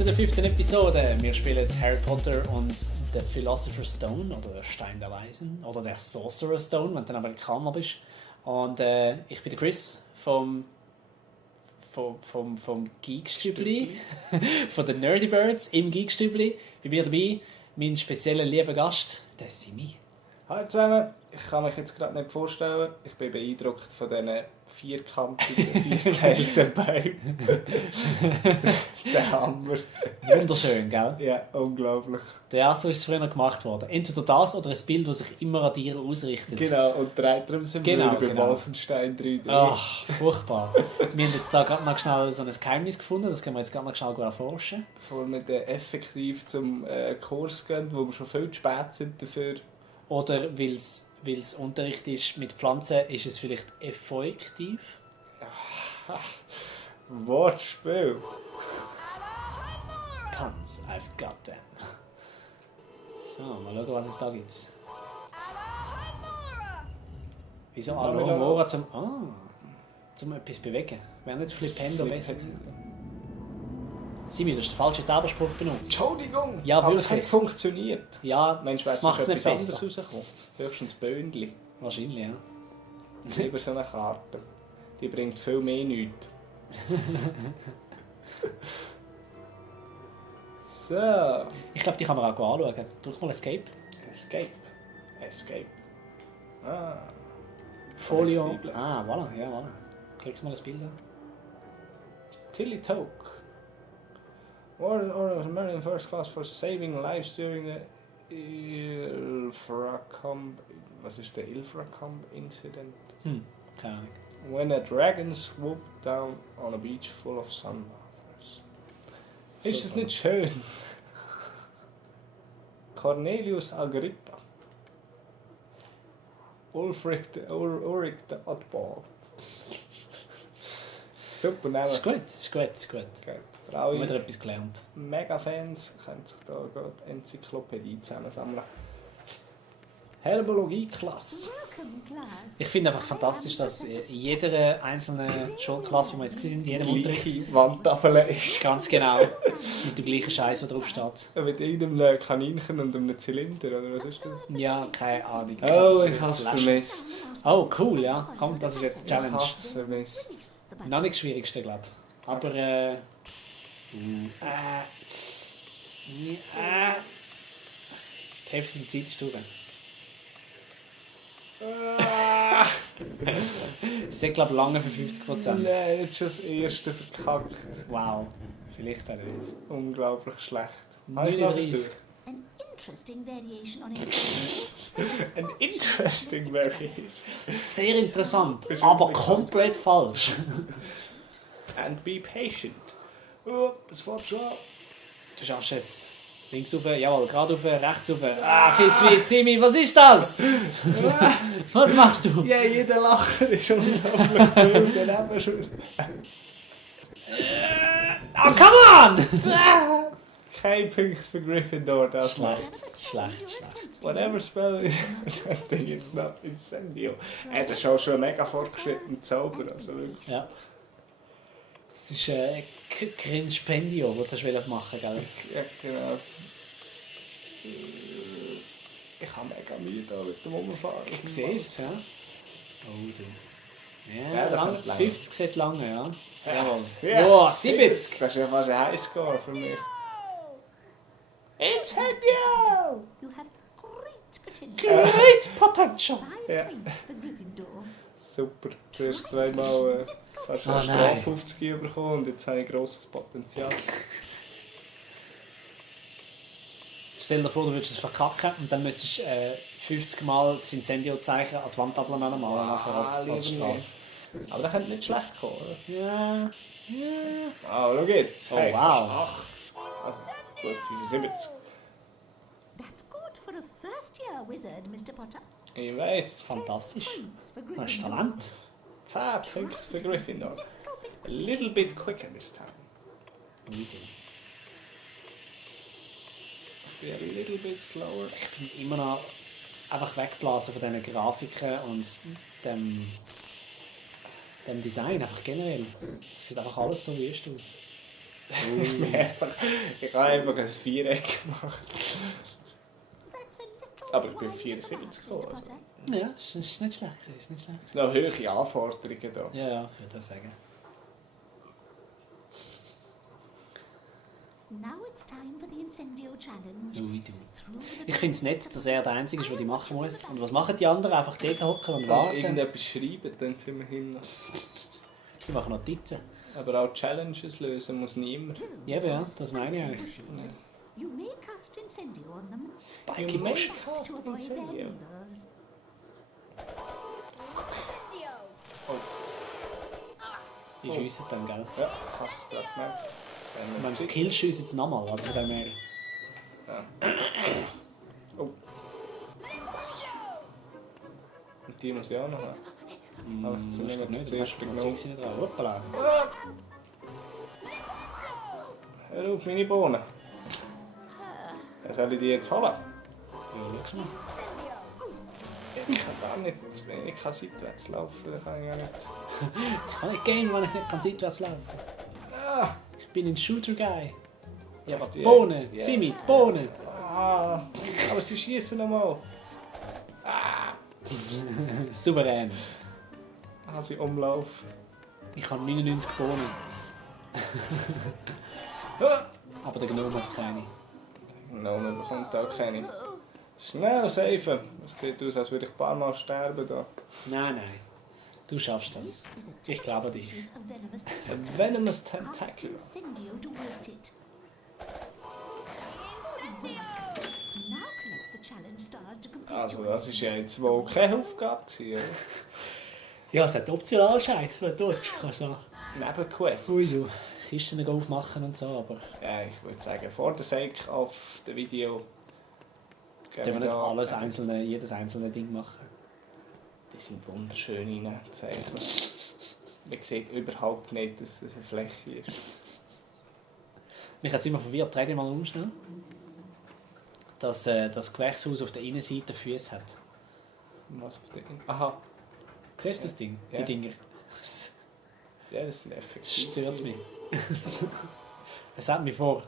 zu der 5. Episode. Wir spielen Harry Potter und der Philosopher Stone oder der Stein der Weisen oder der Sorcerer Stone, wenn du ein Amerikaner bist. Und ich bin der Chris vom Geekstübli, von den nerdybirds im Geekstübli. Bei mir dabei mein spezieller lieber Gast, der Simi. Hallo zusammen, ich kann mich jetzt gerade nicht vorstellen. Ich bin beeindruckt von diesen vierkantigen, vierteilten Beinen. Der Hammer. Wunderschön, gell? Ja, unglaublich. Ja, so ist es früher gemacht worden. Entweder das oder ein Bild, das sich immer an dir ausrichtet. Genau, und dreht darum sind wir bei Wolfenstein 3D. Ach, furchtbar. Wir haben jetzt da gerade noch schnell so ein Geheimnis gefunden, das können wir jetzt gerade noch schnell erforschen. Bevor wir effektiv zum Kurs gehen, wo wir schon viel zu spät sind dafür. Oder weil es Unterricht ist mit Pflanzen, ist es vielleicht effektiv? Wortspiel. Cons, I've got them. So, mal schauen, was es da gibt. Wieso Alohomora zum etwas bewegen? Wäre nicht Flipendo besser gewesen? Simi, du hast den falschen Zauberspruch benutzt. Entschuldigung, ja, aber es hat funktioniert. Ja, Mensch, das macht es nicht besser. Rausgekommen. Höchstens Böhnli. Wahrscheinlich, ja. Lieber so eine Karte. Die bringt viel mehr nichts. So. Ich glaube, die kann man auch anschauen. Drück mal Escape. Escape. Ah. Folio. Ah, voilà. Ja, voilà. Klick mal das Bild an. Tilly Toke. Order of American First Class for saving lives during the Ilfracombe. Was ist der Ilfracombe Incident? Keine Ahnung. When a dragon swooped down on a beach full of sunbathers. Ist es nicht schön? Cornelius Agrippa. Ulrich the Oddball. Super Name. Ist gut. Okay. Ich habe wieder etwas gelernt. Mega-Fans können sich da gerade Enzyklopädie zusammensammeln. Herbologie-Klasse. Ich finde einfach fantastisch, dass in jeder einzelnen Schulklasse, wo wir jetzt waren, in jedem Unterricht Wandtafel ist. ganz genau mit dem gleichen Scheiß, der drauf steht. Mit irgendeinem Kaninchen und einem Zylinder, oder was ist das? Ja, keine Ahnung. Oh, ich habe es vermisst. Oh, cool, ja. Komm, das ist jetzt eine Challenge. Ich habe es vermisst. Noch nicht das Schwierigste, glaube ich. Aber die Hälfte der Zeit ist durch. Es sind, glaube ich, lange für 50%. Nein, jetzt schon das erste verkackt. Wow, vielleicht auch nicht. Unglaublich schlecht. 39. An interesting variation on it. An interesting variation. Sehr interessant, aber komplett falsch. And be patient. Oh, es fährt schon. Du schaffst es. Links rauf, jawohl, gerade rauf, rechts rauf. Ah, viel zu weit. Simi, was ist das? Was machst du? Ja, jeder Lacher ist unglaublich viel daneben schon. Oh, come on! Kein Punkt für Gryffindor, das Schlecht. Whatever spell is, that thing is not incendio. Das ist auch schon ein mega fortgeschrittener Zauber, also wirklich. Ja. Das ist ein Cringe-Pendio, das du machen willst, gell? Ja, genau. Ich habe mega Mühe da mit dem Umfahren. Ich sehe es, ja. Oh, du. Ja, lang, 50 sieht lange, ja. Jawohl. Ja. Wow, 70! Das ist ja fast ein Highscore für mich. Incendio! You have great potential. Great potential! 5 Ja. points for Gryffindor. Super. Zuerst zweimal fast eine Strafe 50 bekommen und jetzt habe ich grosses Potenzial. Stell dir vor, du würdest es verkacken und dann müsstest du 50 Mal das Incendio-Zeichen an die Wandtafel malen als Strafe. Aber das könnte nicht schlecht kommen, oder? Ja. Oh, schau jetzt. Oh, Hey, wow. Gut, 75. That's good for a first-year wizard, Mr. Potter. Ich weiss. Fantastisch. Points for Das ist Gryffindor. Talent. 10 Punkte für Gryffindor. A little bit quicker this time. Be a little bit slower. Ich bin immer noch einfach weggeblasen von diesen Grafiken und dem Design, einfach generell. Es sieht einfach alles so wüst aus. Ich habe einfach ein Viereck gemacht. That's a little Aber ich bin wide 74 for gekommen. Mr. Potter. Ja, ist nicht schlecht gewesen, ist nicht schlecht. Es sind noch hohe Anforderungen da. Ja, ich würde das sagen. Now it's time for the Incendio Challenge. Ui, du. Through the Ich finde es nett, dass er der Einzige ist, der die machen muss. Und was machen die anderen? Einfach dort hocken und Und warten. irgendetwas schreiben, dann immerhin noch. Die machen Notizen. Aber auch Challenges lösen muss niemand. Ja, ja, das meine ich eigentlich. You may cast Incendio on them. Spiky Bush. Best to avoid their Incendio. needles. Die schiessen dann, gell? Ja, hast du gerade gemerkt. Wenn sie killst, schiessen sie nochmal. Also von dem her. Ja. Oh. Und die muss ich auch noch haben. Aber ich Das nehme ist jetzt nicht, das das erste hast du genommen. Zeug nicht dran. Hoppala. Hör auf, meine Bohnen. Ja, soll ich die jetzt holen? Ja, schau mal. Ich kann gar nicht, ich kann seitwärts laufen, das kann ich gar nicht. Ich kann nicht gehen, wenn ich nicht seitwärts laufen kann. Ah, Ich bin ein Shooter-Guy. Ja, aber die- Bohnen. ja. Simi, die Bohnen. ah, aber sie schießen nochmal. Ah, Souverän. ah, sie umlaufen. Ich habe 99 Bohnen. Ah. Aber der Gnome hat keine. Nein, man bekommt auch keine. Schnell, safe. Es sieht aus, als würde ich ein paar Mal sterben da. Nein, nein. Du schaffst das. This is a Ich typical glaube dich. species of venomous A tentacle. venomous Cast tentacle. Incendio to wilt it. Now collect the challenge stars to complete Also, your das ist ja jetzt wohl keine Aufgabe gewesen, oder? Ja, es hat optional Scheiß, wenn du willst. Kannst du Nebenquests. Ui, du Kisten aufmachen und so, aber Ja, ich würde sagen, vor der Sake auf dem Video da wir nicht alles einzelne, jedes einzelne Ding machen. Die sind wunderschöne Zeichen. Man sieht überhaupt nicht, dass es eine Fläche ist. Mich hat es immer verwirrt, dreh dich mal um schnell. Dass das Gewächshaus auf der Innenseite Füße hat. Was auf der Aha, Siehst du das Ding? Ja. Die Dinger. ja, das sind Das effektiv. stört mich. Es hat mich vor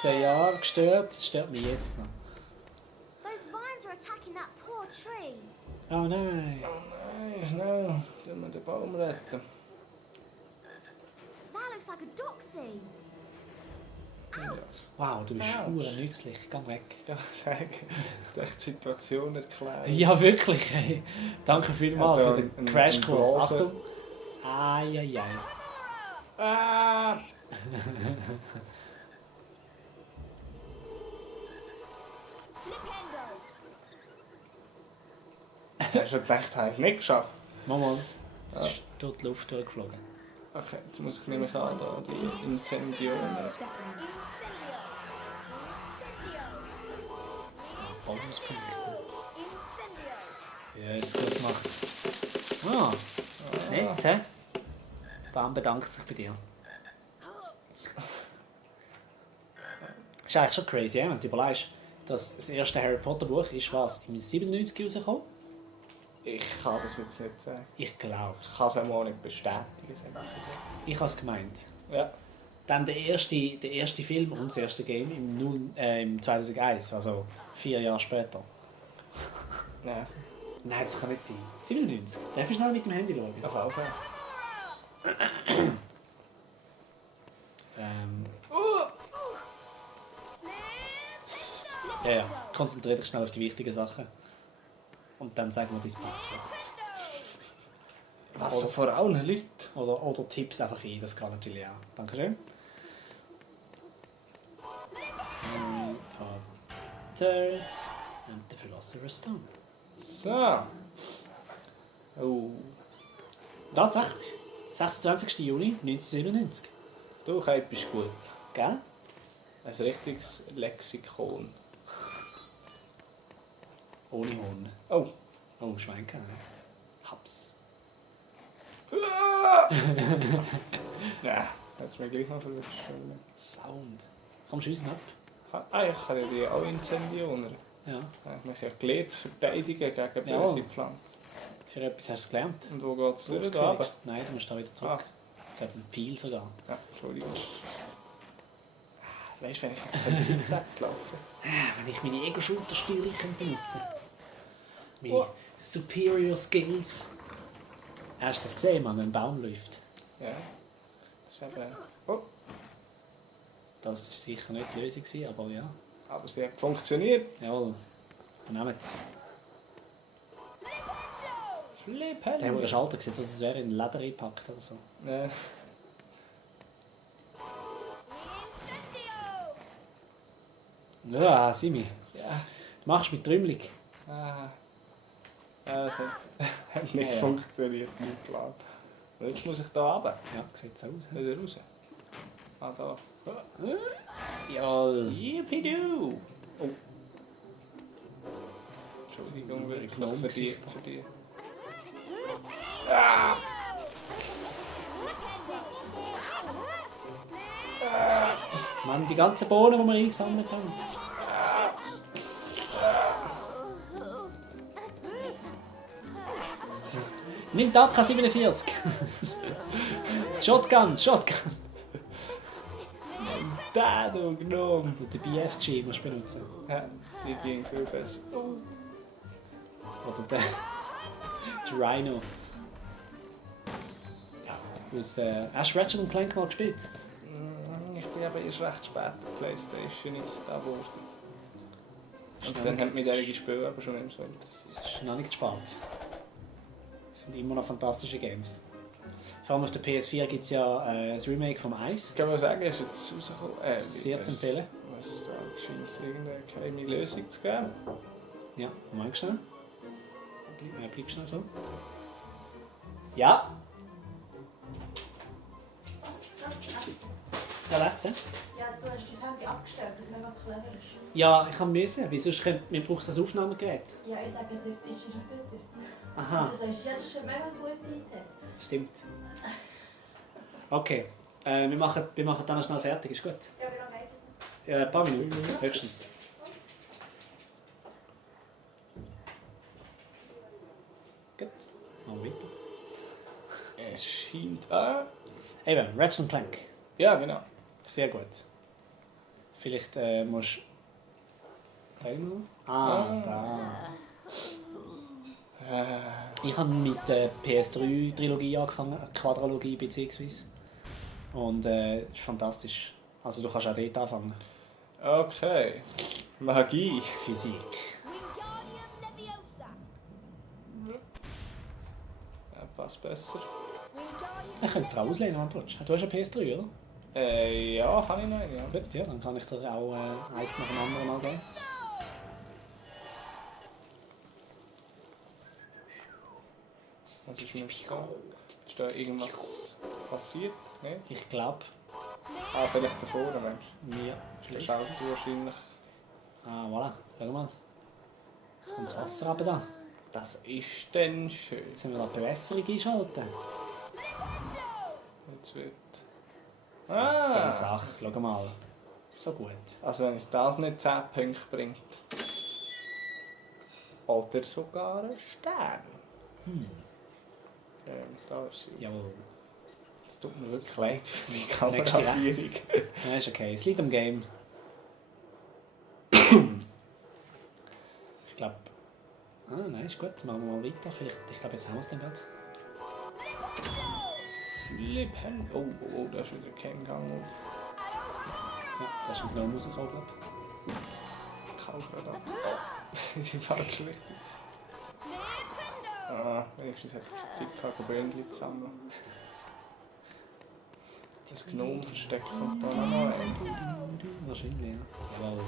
17 Jahren gestört, es stört mich jetzt noch. Those vines are attacking that poor tree. Oh nein. Oh nein, schnell, tun wir den Baum retten. That looks like a doxy. Wow, du bist Ouch. verdammt nützlich. Geh weg. Ja, sagen, ich die Situation erklären. Ja, wirklich. Hey. Danke vielmals Ja, für da den ein Crashkurs. Blase. Achtung. Eieiei. Ah! Hast du gedacht, habe ich es nicht geschafft? Mal. Es Ja. ist durch die Luft durchgeflogen. Okay, jetzt muss ich nämlich an, da die Incendione. Bonuspunkt. Ja, ist gut gemacht. Ah, nett, hä? Bam bedankt sich bei dir. Ist eigentlich schon crazy, wenn du überlegst, dass das erste Harry Potter Buch ist was, im 97 rausgekommen? Ich kann das jetzt nicht sagen. Ich glaube Ich es. kann es auch mal nicht bestätigen. Sagen Ich habe es gemeint. Sie. Ja. Dann der erste Film und das erste Game im 2001, also 4 Jahre später. Nein. Nein, das kann nicht sein. 97. Darf ich schnell mit dem Handy schauen? Auf jeden Fall. Ja, konzentriere dich schnell auf die wichtigen Sachen. Und dann sagen wir dein Passwort. Was so vor allen Leuten? Oder Tipps einfach ein, das kann natürlich auch. Dankeschön. Potter and the Philosopher's Stone. So. Oh. Tatsächlich. 26. Juni 1997. Du, Kate, bist gut. Gell? Ein richtiges Lexikon. Ohne Horn. Oh. Oh, Schweinke. Haps. Ja, jetzt mir gleich noch verwischt. Sound. Komm, schiessen ab. Ich kann ja die auch Incendione. Ja. Ich habe mich ja gelernt, zu verteidigen gegen Jawohl. böse Pflanzen. Für etwas hast du gelernt. Und wo geht es Du durch? hast Da runter? gekriegt. Nein, du musst da wieder zurück. Jetzt hat es einen Pfeil sogar. Ja, Entschuldigung. Weißt du, wenn ich auf den Zeitplatz laufe? Wenn ich meine Ego-Shooter-Stile benutzen kann. Meine Superior Skills. Hast du das gesehen, Mann, wenn ein Baum läuft? Ja. Das ist eben... Oh. Das war sicher nicht die Lösung, aber ja. Aber sie hat funktioniert. Jawohl. Wir nehmen es. Flippen! Der, der Schalter sieht, dass es wäre in Leder eingepackt oder so. Ja. Ja, Simi. Ja. Du machst mit Trümmelig. Ah. Das hat nicht Ja. funktioniert, mein Plan. Und jetzt muss ich da runter. Ja, sieht so aus. Wieder raus. Ah, da. Jawohl. Yippie-doo! Oh. Entschuldigung, wirklich noch für die. Mann, die ganzen Bohnen, die wir eingesammelt haben. So. Nimm die AK-47. Shotgun. Da, du Gnome! Und den BFG musst du benutzen. Ja, die ging viel besser. Oder der Rhino. Ja, hast du Ratchet Clank mal gespielt? Ich bin aber erst recht spät. PlayStation ist da geworden. Und dann hat mich derige Spiele aber schon nicht so interessiert. Das ist noch nicht gespart. Das sind immer noch fantastische Games. Vor allem auf der PS4 gibt es ja das Remake vom Eis. Ich kann mal sagen, es ist jetzt rausgekommen. Sehr zu empfehlen. Was da scheint es irgendeine geheime Lösung zu geben. Ja, Moment schnell. Bleib schnell so. Ja, Was ist das? ja, lesen. Ja, du hast dein Handy abgestellt, was mega clever ist. Ja, ich kann müssen, weil sonst wir brauchen das Aufnahmegerät. Ja, ich sage dir, ist er nicht bitter. Aha, Das heißt, ja, das ist eine mega gute Idee. stimmt. Okay, wir machen dann noch schnell fertig, ist gut? Ja, wie lange geht es noch? Ja, ein paar Minuten, höchstens. Gut, machen wir weiter. Es scheint. Eben, Ratchet Clank. Ja, genau. Sehr gut. Vielleicht musst du... Da immer? Da. Ich habe mit der PS3-Trilogie angefangen, Quadrologie beziehungsweise. Und es ist fantastisch. Also du kannst auch dort anfangen. Okay. Magie. Physik. Ja, passt besser. Ich kann es dir auch auslehnen, wenn du willst. Du hast eine PS3, oder? Ja, habe ich noch eine, ja. Gut, ja, dann kann ich dir auch eins nach dem anderen mal geben. Was ist mit Ist da irgendwas passiert? Nicht? Ich glaube, Vielleicht da vorne, Mensch. mir... Da schaut du wahrscheinlich. Voilà, schau mal. Jetzt kommt das Wasser runter da. Das ist dann schön. Jetzt müssen wir da die Bewässerung einschalten. Jetzt wird. Gute Sache, schau mal. So gut. Also wenn es das nicht 10 Punkte bringt. Oder sogar ein Stern. Da ist sie. Jawohl. Es tut mir wirklich leid für die Nächste Kameraführung. rechts. Ja, ist okay. Es liegt am Game. Ich glaube... nein, ist gut. Machen wir mal weiter. Vielleicht, ich glaube, jetzt haben wir es dann gerade. Flippen. Oh, da ist wieder kein Gang auf. Ja, da ist ein Gnome rausgekommen, glaube Ich kann gerade ab. Oh, die falsche Richtung. Wenigstens hätte ich Zeit gehabt, Bändchen zu sammeln. Das Gnome-Versteck kommt da noch rein. ich. Wahrscheinlich, ja. Jawohl.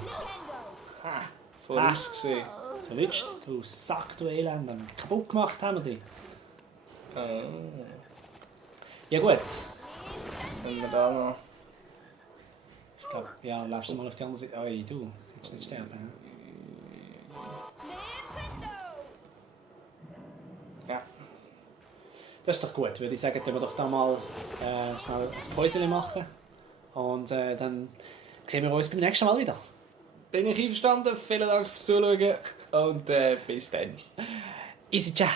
Vorausgesehen. Verwünscht, du Sack, du Elend. Kaputt gemacht haben wir dich. Ja gut. Wenn wir da noch... Ich glaube, ja, läufst du mal auf die andere Seite. Oi, du, sollst nicht sterben. Ja. Das ist doch gut, würde ich sagen, dass wir doch da mal schnell ein Päuschen machen. Und dann sehen wir uns beim nächsten Mal wieder. Bin ich einverstanden. Vielen Dank fürs Zuschauen und bis dann. Easy, ciao.